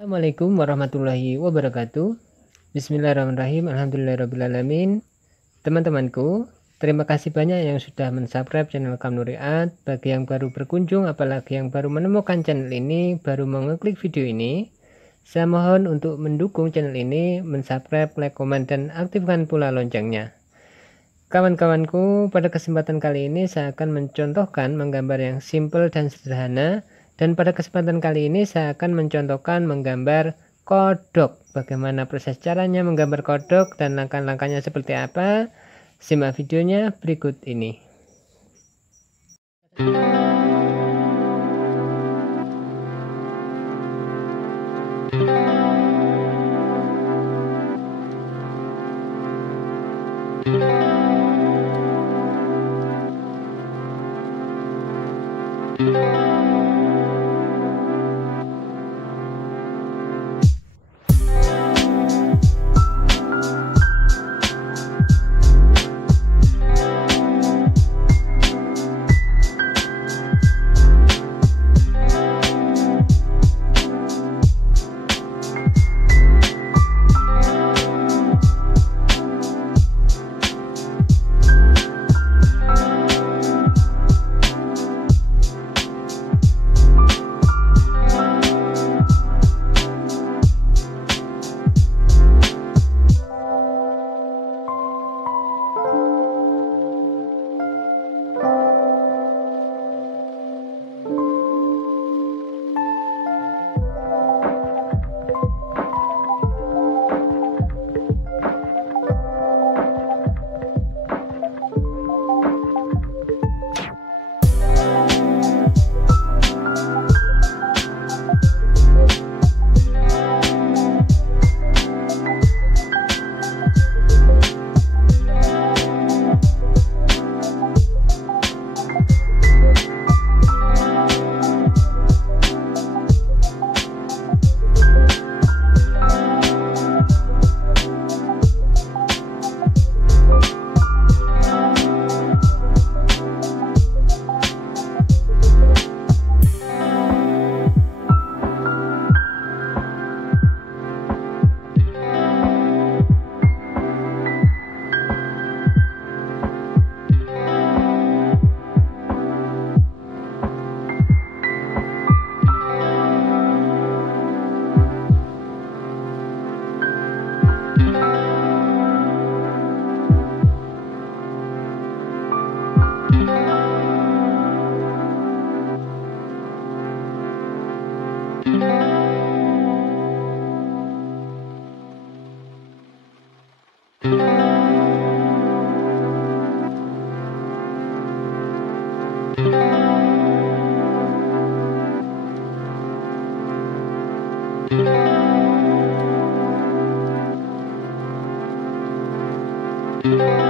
Assalamualaikum warahmatullahi wabarakatuh. Bismillahirrahmanirrahim. Alhamdulillahirrahmanirrahim. Teman-temanku, terima kasih banyak yang sudah mensubscribe channel kamnuri. Bagi yang baru berkunjung, apalagi yang baru menemukan channel ini, baru mengeklik video ini, saya mohon untuk mendukung channel ini, mensubscribe, like, komen, dan aktifkan pula loncengnya. Kawan-kawanku, pada kesempatan kali ini saya akan mencontohkan menggambar yang simple dan sederhana. Dan pada kesempatan kali ini saya akan mencontohkan menggambar kodok. Bagaimana proses caranya menggambar kodok dan langkah-langkahnya seperti apa? Simak videonya berikut ini. Thank you.